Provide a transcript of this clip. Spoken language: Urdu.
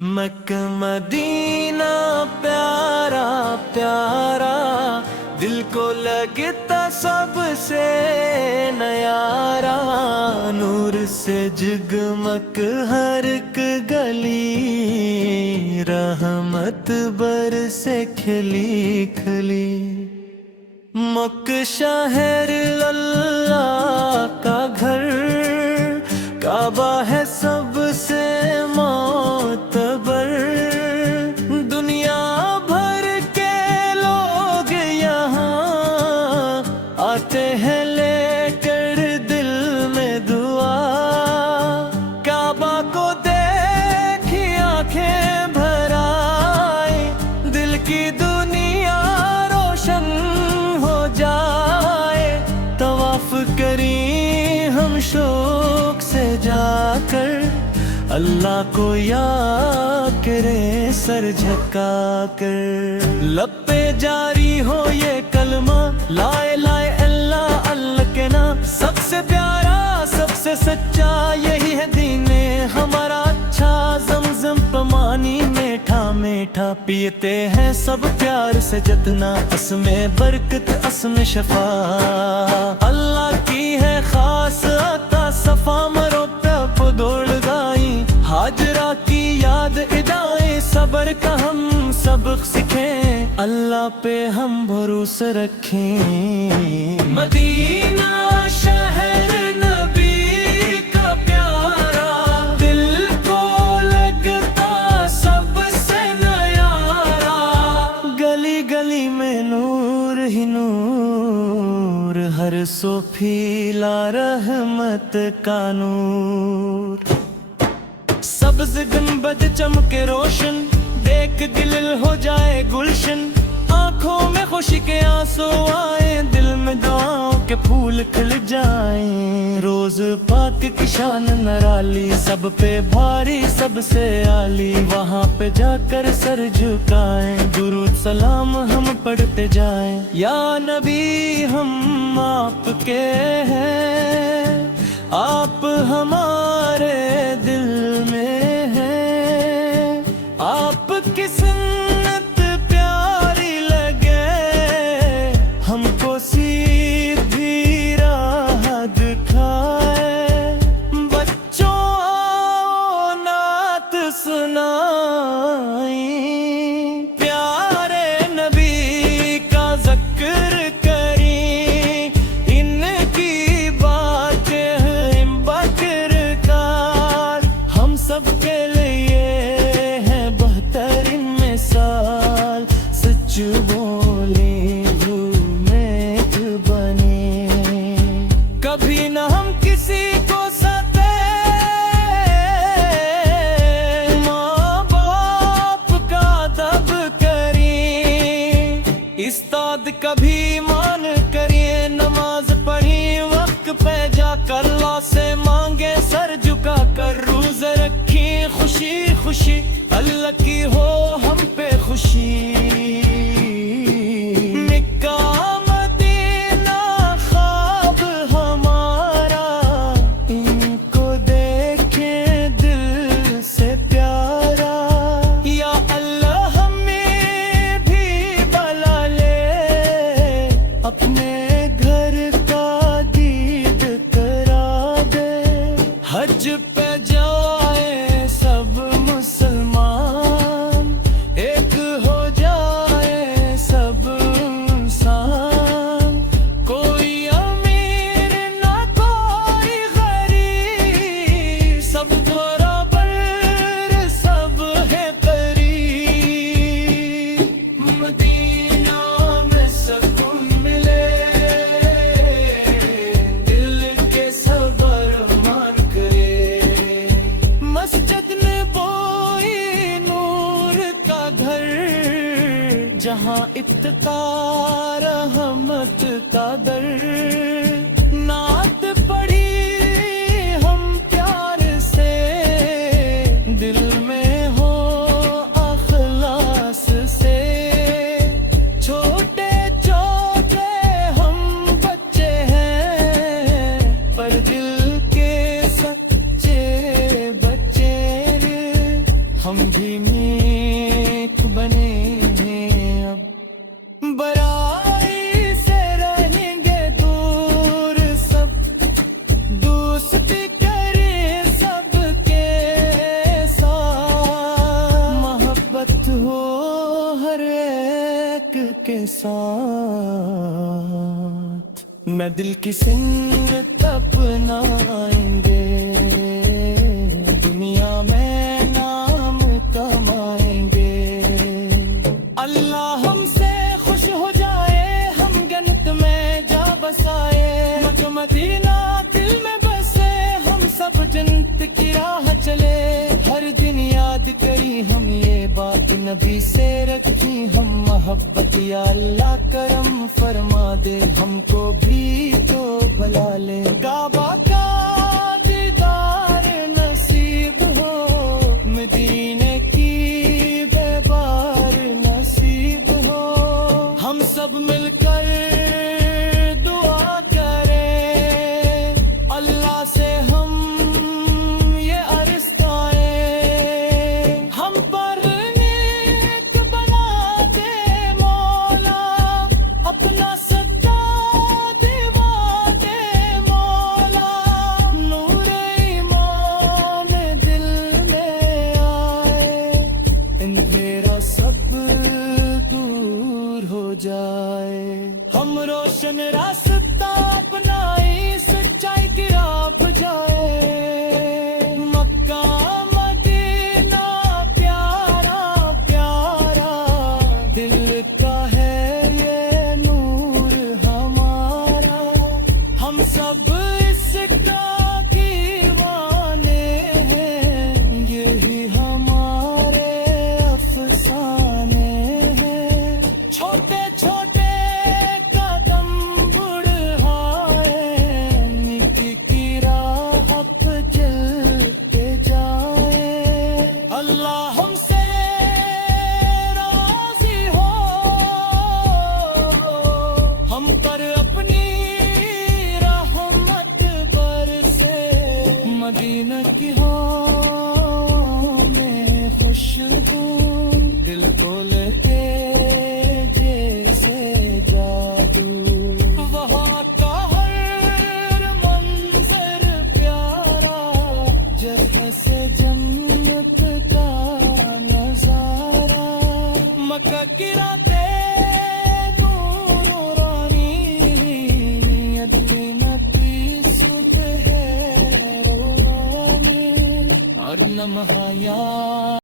مکہ مدینہ پیارا پیارا، دل کو لگتا سب سے نیارا، نور سے جگمگ ہر ایک گلی، رحمت برسے کھلی کھلی۔ مکہ شہر اللہ کا گھر، کعبہ ہے سب سے معتبر، دنیا بھر کے لوگ یہاں آتے ہیں لے کر دل میں دعا، کعبہ کو دیکھی آنکھیں بھر آئے، دل کی دنیا روشن ہو جائے، طواف کریں ہم شوق سے جا کر، اللہ کو یاد کرے سر جھکا کر، لب پہ جاری ہو یہ کلمہ لا الہ الا اللہ کے نام، سب سے پیارا سب سے سچا یہی ہے دین ہمارا اچھا، زمزم پمانی میٹھا میٹھا پیتے ہیں سب پیار سے، جتنا اس میں برکت اس میں شفا، اللہ کی ہے خاص عطا، صفا مرو پہ دوڑ گائی، ہاجرہ کی یاد ادائیں، صبر کا ہم سبق سکھیں، اللہ پہ ہم بھروسہ رکھیں۔ مدینہ شہر نبی کا پیارا، دل کو لگتا سب سے نیارا، گلی گلی میں نور ہی نور، ہر سو پھیلا رحمت کا نور، سبز گنبد چمکے روشن، دیکھ دل ہو جائے گلشن، آنکھوں میں خوشی کے آنسو آئے، دل میں دعاؤں کے پھول کھل جائیں، روز پاک کی شان نرالی، سب پہ بھاری سب سے عالی، وہاں پہ جا کر سر جھکائیں، درود سلام ہم پڑھتے جائیں، یا نبی ہم آپ کے ہیں، آپ ہمارے دل میں ہیں، آپ کی سنت پیاری لگے، ہم کو سیدھی راہ دکھائے، بچوں آؤ نعت سنائیں، پیارے نبی کا ذکر کریں، ان کی باتیں بکر کار، ہم سب کے لیے ہے بہترین مثال، سچ بولیں جھومے بنے، کبھی نہ ہم کسی کو ستے، ماں باپ کا ادب کریں، استاد کبھی مان کریے، نماز پڑھی وقت پہ جا کر، اللہ سے مانگے سر جھکا کر، روزے رکھیں خوشی خوشی، اللہ کی ہو ہم پہ خوشی، مکہ مدینہ خواب ہمارا، ان کو دیکھیں دل سے پیارا، یا اللہ ہمیں بھی بلا لے، اپنے گھر کا دید کرا دے، حج پہ جائے سب مسلمان، ایک ہو جائے سب انسان، کوئی امیر نہ کوئی غریب، سب برابر سب ہے قریب، مدینہ میں سکون ملے، دل کے سب ارمان کرے، مسجد نے بوئی نور کا گھر، جہاں ابتکار رحمت کا در، نعت پڑھی ہم پیار سے، دل میں ہو اخلاص سے، چھوٹے چھوٹے ہم بچے ہیں، پر دل کے سچے بچے ہم بھی کی میک بنے اب برائی سے رہیں گے دور سب دوستی کریں سب کے ساتھ محبت ہو ہر ایک کے ساتھ میں دل کی سنت اپنائیں گے دنیا میں نام کمائیں گے اللہ ہم سے خوش ہو جائے ہم جنت میں جا بسائے مکہ مدینہ دل میں بسے ہم سب جنت کی راہ چلے ہر دن یاد کری ہم یہ بات نبی سے رکھی ہم محبت یا اللہ کرم فرما دے ہم کو بھی تو بلا لے کعبہ کا دیدار نصیب ہو مدینے کی بے بار نصیب ہو ہم سب مل کر دعا کریں اللہ سے ہم یہ عرض کریں ہم پر نیک بنا دے مولا اپنا سچا دیوا دے مولا نور ایمان دل میں آئے اندھیرا سب دور ہو جائے ہم روشن راستہ اپنائی سچائی کی راہ پہ جائے مکہ مدینہ پیارا پیارا دل کا ہے یہ نور ہمارا ہم سب اس کا دیوانے ہیں یہی ہمارے افسانے ہیں چھوٹے چھوٹے قدم بڑھائے نیکی کی راہ پہ چلتے جائے اللہ ہم سے راضی ہو ہم پر اپنی رحمت برسے مدینہ کی ہو میں خوشبو دل کو لیتے جیسے جادو وہاں کا ہر منظر پیارا جیسے سے جنت کا نظارہ مکہ کی راتیں نورانی ادنی کی صبح ہے روانی اور لمحہ یاد